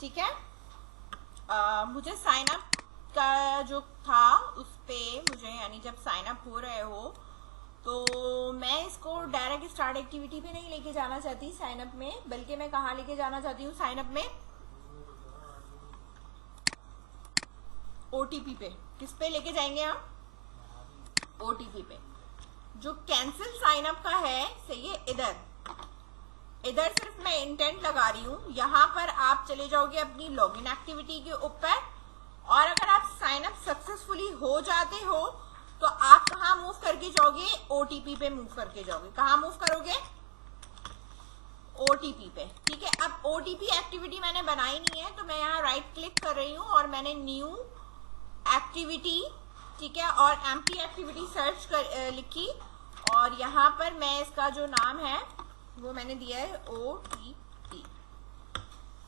ठीक है। मुझे साइन अप का जो था उस पे मुझे, यानी जब साइन अप हो रहे हो तो मैं इसको डायरेक्ट स्टार्ट एक्टिविटी पे नहीं लेके जाना चाहती साइन अप में, बल्कि मैं कहाँ लेके जाना चाहती हूँ साइन अप में, ओटीपी पे। किस पे लेके जाएंगे हम? ओटीपी पे। जो कैंसिल साइन अप का है, सही है, इधर सिर्फ मैं इंटेंट लगा रही हूं। यहां पर आप चले जाओगे अपनी लॉगिन एक्टिविटी के ऊपर, और अगर आप साइन अप सक्सेसफुली हो जाते हो तो आप कहां मूव करके जाओगे? ओटीपी पे मूव करके जाओगे। कहां मूव करोगे? ओटीपी पे। ठीक है। अब ओटीपी एक्टिविटी मैंने बनाई नहीं है, तो मैं यहाँ राइट क्लिक कर रही हूँ और मैंने न्यू एक्टिविटी, ठीक है, और एम्प्टी एक्टिविटी सर्च कर लिखी, और यहाँ पर मैं इसका जो नाम है वो मैंने दिया है ओटीपी।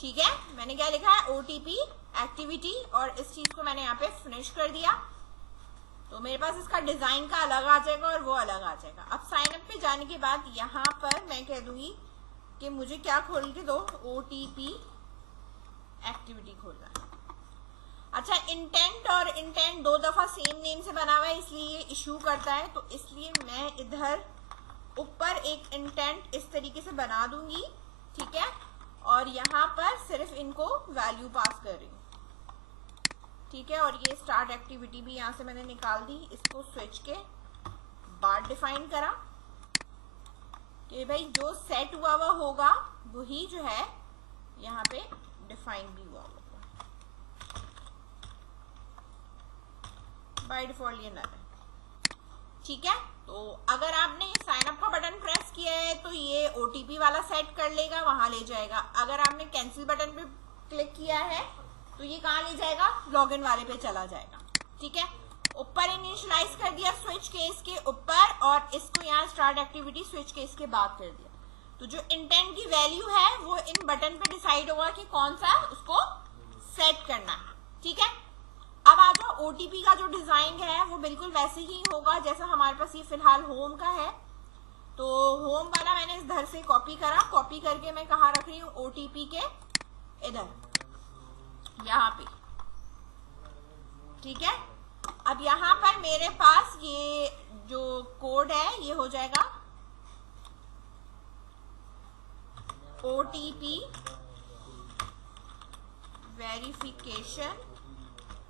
ठीक है, मैंने क्या लिखा है? ओटीपी एक्टिविटी, और इस चीज को मैंने यहाँ पे फिनिश कर दिया। तो मेरे पास इसका डिजाइन का अलग आ जाएगा और वो अलग आ जाएगा। अब साइन अप पे जाने के बाद यहाँ पर मैं कह दूंगी कि मुझे क्या खोल के दो? ओटीपी एक्टिविटी खोलना है। अच्छा, इंटेंट और इंटेंट दो दफा सेम नेम से बना हुआ है, इसलिए ये इशू करता है, तो इसलिए मैं इधर ऊपर एक इंटेंट इस तरीके से बना दूंगी। ठीक है, और यहाँ पर सिर्फ इनको वैल्यू पास कर रही हूँ। ठीक है, और ये स्टार्ट एक्टिविटी भी यहाँ से मैंने निकाल दी। इसको स्विच के बाद डिफाइन करा कि भाई जो सेट हुआ हुआ होगा वही जो है यहाँ पे डिफाइन भी हुआ होगा। बाय डिफॉल्ट ये नल है। ठीक है, तो अगर आपने साइन अप का बटन प्रेस किया है तो ये ओटीपी वाला सेट कर लेगा, वहां ले जाएगा। अगर आपने कैंसिल बटन पे क्लिक किया है तो ये कहाँ ले जाएगा? लॉगिन वाले पे चला जाएगा। ठीक है, ऊपर इनिशियलाइज कर दिया स्विच केस के ऊपर, और इसको यहाँ स्टार्ट एक्टिविटी स्विच केस के बाद कर दिया। तो जो इंटेंट की वैल्यू है वो इन बटन पे डिसाइड होगा कि कौन सा उसको सेट करना है। ठीक है, अब आ जाओ, ओटीपी का जो डिजाइन है वो बिल्कुल वैसे ही होगा जैसा हमारे पास ये फिलहाल होम का है। तो होम वाला मैंने इधर से कॉपी करा, कॉपी करके मैं कहाँ रख रही हूँ? ओटीपी के इधर, यहाँ पे। ठीक है, अब यहाँ पर मेरे पास ये जो कोड है ये हो जाएगा ओटीपी वेरिफिकेशन।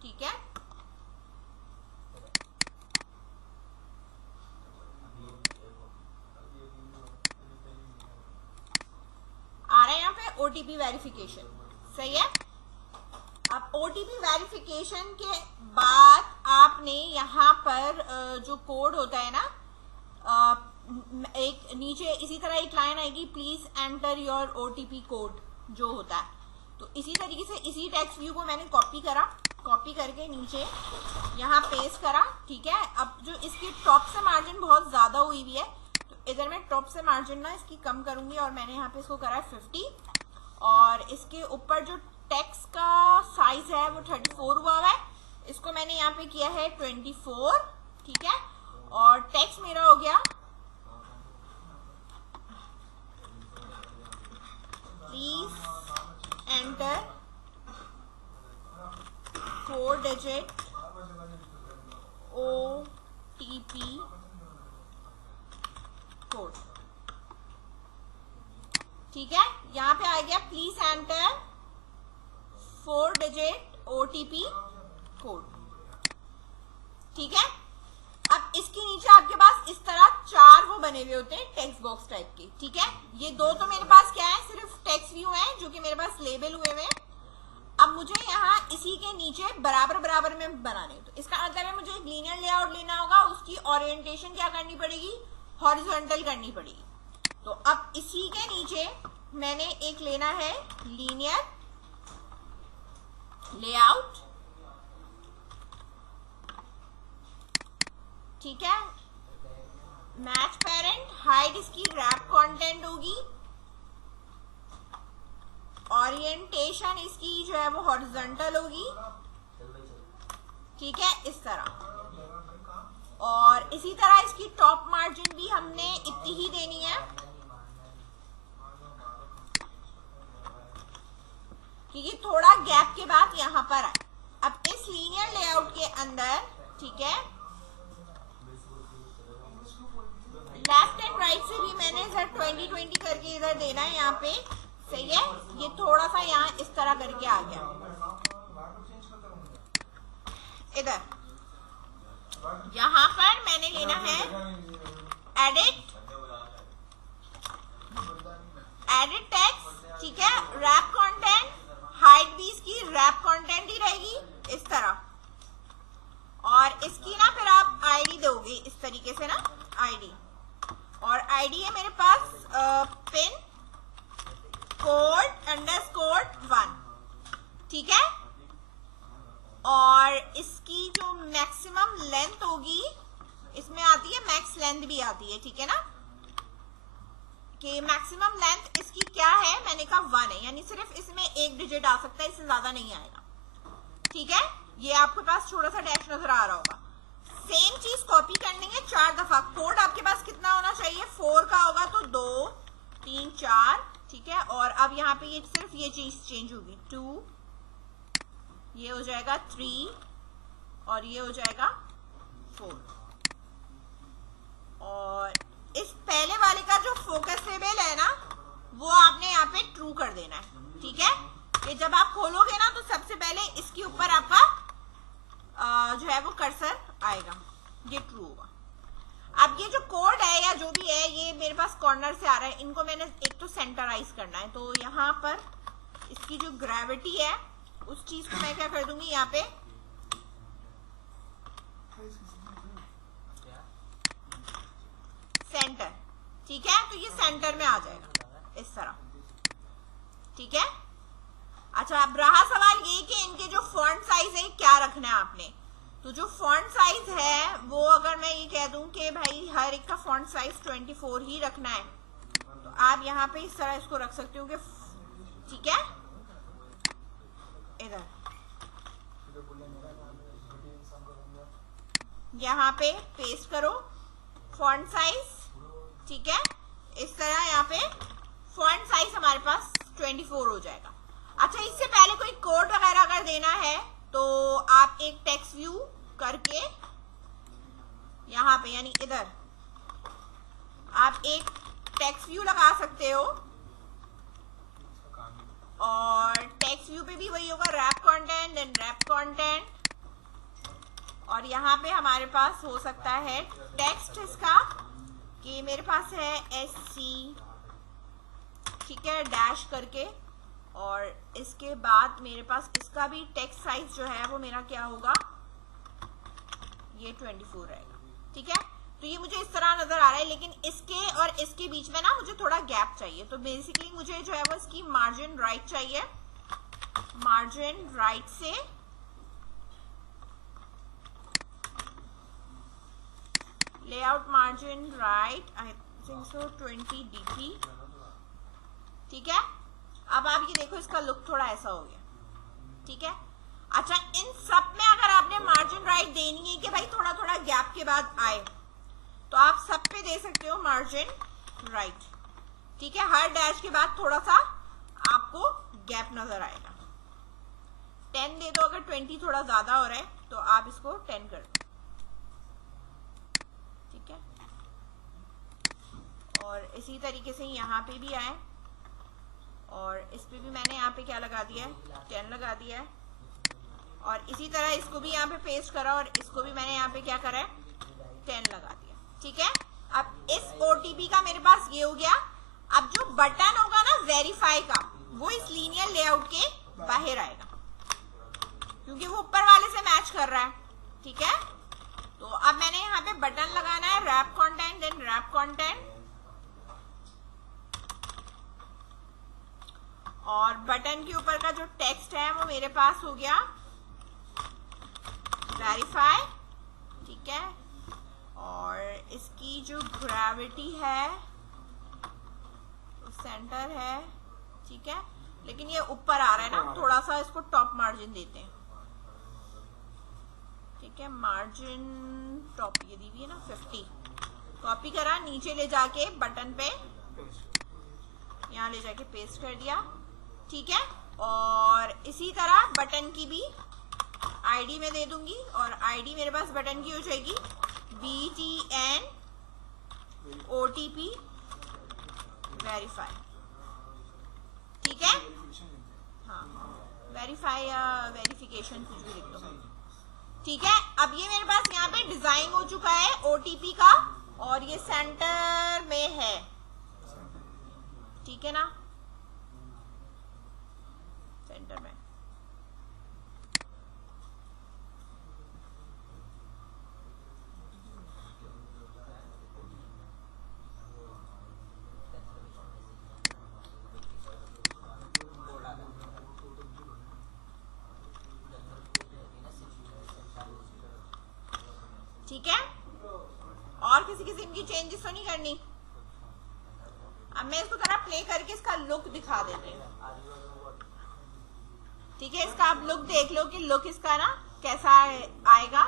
ठीक है, आ रहा है यहाँ पे ओटीपी वेरिफिकेशन। सही है। अब ओटीपी वेरिफिकेशन के बाद आपने यहाँ पर जो कोड होता है ना, एक नीचे इसी तरह एक लाइन आएगी, please enter your OTP code जो होता है। तो इसी तरीके से इसी टेक्स्ट व्यू को मैंने कॉपी करा, कॉपी करके नीचे यहाँ पेस्ट करा। ठीक है, अब जो इसकी टॉप से मार्जिन बहुत ज्यादा हुई हुई है, तो इधर मैं टॉप से मार्जिन ना इसकी कम करूंगी, और मैंने यहाँ पे इसको करा है 50, और इसके ऊपर जो टेक्स्ट का साइज है वो 34 हुआ है, इसको मैंने यहाँ पे किया है 24। ठीक है, और टेक्स्ट मेरा हो गया please enter 4 digit OTP code. ठीक है, यहाँ पे आ गया please enter 4 digit OTP code. ठीक है, अब इसके नीचे आपके पास इस तरह 4 वो बने हुए होते हैं टेक्स्ट बॉक्स टाइप के। ठीक है, ये दो तो मेरे पास क्या है? सिर्फ टेक्स्ट व्यू है जो कि मेरे पास लेबल हुए हुए हैं। अब मुझे यहाँ इसी के नीचे बराबर बराबर में बनाने, तो इसका मतलब है मुझे एक लीनियर लेआउट लेना होगा। उसकी ओरिएंटेशन क्या करनी पड़ेगी? हॉरिजॉन्टल करनी पड़ेगी। तो अब इसी के नीचे मैंने एक लेना है लीनियर लेआउट। ठीक है, मैच पेरेंट, हाइड इसकी रैप कंटेंट होगी, ओरिएंटेशन इसकी जो है वो हॉरिजॉन्टल होगी। ठीक है, इस तरह, और इसी तरह इसकी टॉप मार्जिन भी हमने इतनी ही देनी है। कि ये थोड़ा गैप के बाद यहाँ पर आए। अब इस लीनियर लेआउट के अंदर, ठीक है, लेफ्ट एंड राइट से भी मैंने इधर 20-20 करके इधर देना है यहाँ पे, सही है। ये थोड़ा सा यहाँ इस तरह करके आ गया। इधर यहाँ पर मैंने लेना है एडिट टेक्स्ट, ठीक है, रैप कंटेंट, हाइट भी इसकी रैप कंटेंट ही रहेगी इस तरह, और इसकी ना फिर आप आईडी दोगे इस तरीके से ना, आईडी, और आईडी है मेरे पास पिन कोड _1, ठीक है। और इसकी जो मैक्सिमम लेंथ होगी, इसमें आती है मैक्स लेंथ भी आती है, ठीक है ना, कि मैक्सिमम लेंथ इसकी क्या है, मैंने कहा 1 है, यानी सिर्फ इसमें एक डिजिट आ सकता है, इससे ज्यादा नहीं आएगा, ठीक है। ये आपके पास थोड़ा सा डैश नजर आ रहा होगा। सेम चीज कॉपी करनी है 4 दफा। कोड आपके पास कितना होना चाहिए, 4 का होगा तो 2 3 4, ठीक है। और अब यहाँ पे ये सिर्फ ये चीज चेंज होगी, 2, ये हो जाएगा 3, और ये हो जाएगा 4। और इस पहले वाले का जो फोकस लेवल है ना, वो आपने यहाँ पे ट्रू कर देना है, ठीक है। कि जब आप खोलोगे ना तो सबसे पहले इसके ऊपर आपका जो है वो कर्सर आएगा, ये ट्रू होगा। अब ये जो कोड है या जो भी है, ये मेरे पास कॉर्नर से आ रहा है, इनको मैंने एक तो सेंटराइज करना है, तो यहाँ पर इसकी जो ग्रेविटी है उस चीज को मैं क्या कर दूंगी, यहाँ पे सेंटर, ठीक है। तो ये सेंटर में आ जाएगा इस तरह, ठीक है। अच्छा, अब रहा सवाल ये कि इनके जो फॉन्ट साइज है क्या रखना है आपने। तो जो फॉन्ट साइज है वो अगर मैं ये कह दूं कि भाई हर एक का फॉन्ट साइज 24 ही रखना है, तो आप यहाँ पे इस तरह इसको रख सकते हो कि, ठीक है, इधर यहाँ पे पेस्ट करो फॉन्ट साइज, ठीक है, इस तरह यहाँ पे फॉन्ट साइज हमारे पास 24 हो जाएगा। अच्छा, इससे पहले कोई कोड वगैरह अगर देना है तो आप एक टेक्स्ट व्यू करके यहाँ पे, यानी इधर आप एक टेक्स्ट व्यू लगा सकते हो, और टेक्स्ट व्यू पे भी वही होगा, wrap content, then wrap content, और यहाँ पे हमारे पास हो सकता है टेक्स्ट इसका कि मेरे पास है SC, ठीक है, डैश करके, और इसके बाद मेरे पास इसका भी टेक्स्ट साइज जो है वो मेरा क्या होगा, ये 24 रहेगा, ठीक है। तो ये मुझे इस तरह नजर आ रहा है, लेकिन इसके और इसके बीच में ना मुझे थोड़ा गैप चाहिए, तो बेसिकली मुझे जो है वो इसकी मार्जिन राइट चाहिए। मार्जिन राइट से layout margin right, I think so 20 dp, ठीक है। अब आप ये देखो, इसका लुक थोड़ा ऐसा हो गया, ठीक है। अच्छा, इन सब में अगर आपने मार्जिन राइट देनी है कि भाई थोड़ा थोड़ा गैप के बाद आए, तो आप सब पे दे सकते हो मार्जिन राइट, ठीक है। हर डैश के बाद थोड़ा सा आपको गैप नजर आएगा। 10 दे दो, अगर 20 थोड़ा ज्यादा हो रहा है तो आप इसको 10 कर दो, ठीक है। और इसी तरीके से यहाँ पे भी आए, और इस पे भी मैंने यहाँ पे क्या लगा दिया है, 10 लगा दिया है, और इसी तरह इसको भी यहाँ पे पेस्ट करा, और इसको भी मैंने यहाँ पे क्या करा है, 10 लगा दिया, ठीक है। अब इस OTP का मेरे पास ये हो गया। अब जो बटन होगा ना वेरीफाई का, वो इस लीनियर लेआउट के बाहर आएगा, क्योंकि वो ऊपर वाले से मैच कर रहा है, ठीक है। तो अब मैंने यहाँ पे बटन लगाना है, wrap content, then wrap content, और बटन के ऊपर का जो टेक्स्ट है वो मेरे पास हो गया वेरीफाई, ठीक है। और इसकी जो ग्रेविटी है सेंटर है, ठीक है, लेकिन ये ऊपर आ रहा है ना, थोड़ा सा इसको टॉप मार्जिन देते हैं, ठीक है। मार्जिन टॉप ये दी हुई है ना 50, कॉपी करा, नीचे ले जाके बटन पे यहाँ ले जाके पेस्ट कर दिया, ठीक है। और इसी तरह बटन की भी आईडी में दे दूंगी, और आईडी मेरे पास बटन की हो जाएगी BTN OTP वेरीफाई। ठीक है, हाँ वेरीफाई या वेरिफिकेशन कुछ भी लिख दो। ठीक है, अब ये मेरे पास यहाँ पे डिजाइन हो चुका है OTP का, और ये सेंटर में है। ठीक है ना, सेंटर में। ठीक है, और किसी किस्म की चेंजेस तो नहीं करनी। अब मैं इसको जरा प्ले करके इसका लुक दिखा देती हूँ। ठीक है, इसका आप लुक देख लो कि लुक इसका ना कैसा आएगा।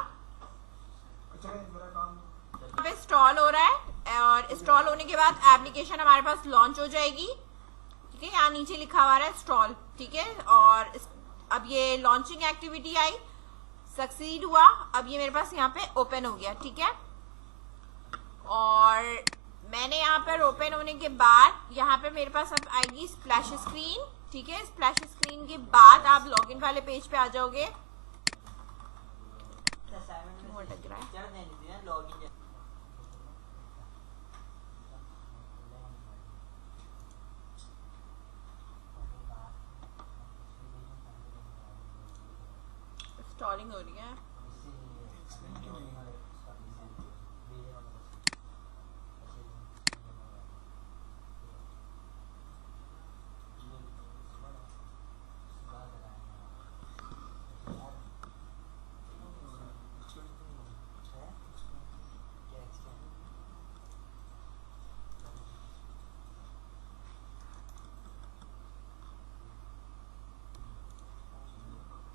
यहाँ पे इंस्टॉल हो रहा है, और इंस्टॉल होने के बाद एप्लीकेशन हमारे पास लॉन्च हो जाएगी। ठीक है, यहाँ नीचे लिखा हुआ है इंस्टॉल। ठीक है, और अब ये लॉन्चिंग एक्टिविटी आई, सक्सीड हुआ। अब ये मेरे पास यहाँ पे ओपन हो गया। ठीक है, और मैंने यहाँ पर ओपन होने के बाद यहाँ पे मेरे पास अब आएगी स्प्लैश स्क्रीन। ठीक है, स्प्लैश स्क्रीन के बाद आप लॉगिन वाले पेज पे आ जाओगे। इंस्टॉलिंग हो रही है।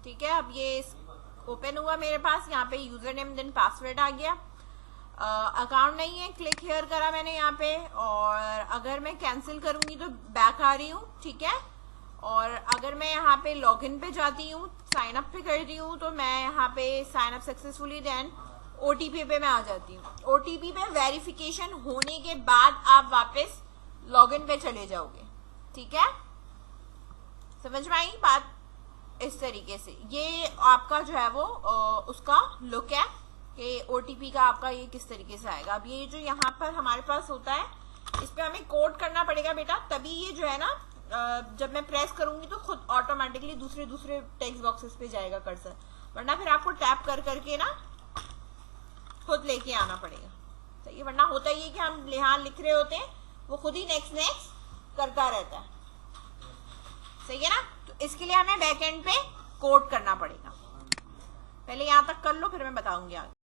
ठीक है, अब ये ओपन हुआ मेरे पास। यहाँ पे यूजर नेम देन पासवर्ड आ गया। अकाउंट नहीं है, क्लिक हेयर करा मैंने यहाँ पे, और अगर मैं कैंसिल करूंगी तो बैक आ रही हूँ। ठीक है, और अगर मैं यहाँ पे लॉगिन पे जाती हूँ, साइन अप पे करती हूँ, तो मैं यहाँ पे sign up successfully, then OTP पे मैं आ जाती हूँ। OTP पे वेरिफिकेशन होने के बाद आप वापस लॉगिन पे चले जाओगे। ठीक है, समझ में आई बात? इस तरीके से ये आपका जो है वो उसका लुक है कि OTP का आपका ये किस तरीके से आएगा। अब ये जो यहाँ पर हमारे पास होता है, इस पे हमें कोड करना पड़ेगा बेटा, तभी ये जो है ना जब मैं प्रेस करूंगी तो खुद ऑटोमेटिकली दूसरे दूसरे टेक्स्ट बॉक्सेस पे जाएगा कर्सर, वरना फिर आपको टैप कर करके ना खुद लेके आना पड़ेगा। सही है, वरना होता ही है कि हम यहाँ लिख रहे होते हैं, वो खुद ही नेक्स्ट नेक्स्ट करता रहता है। सही है ना, तो इसके लिए हमें बैकएंड पे कोड करना पड़ेगा। पहले यहाँ तक कर लो, फिर मैं बताऊंगी आगे।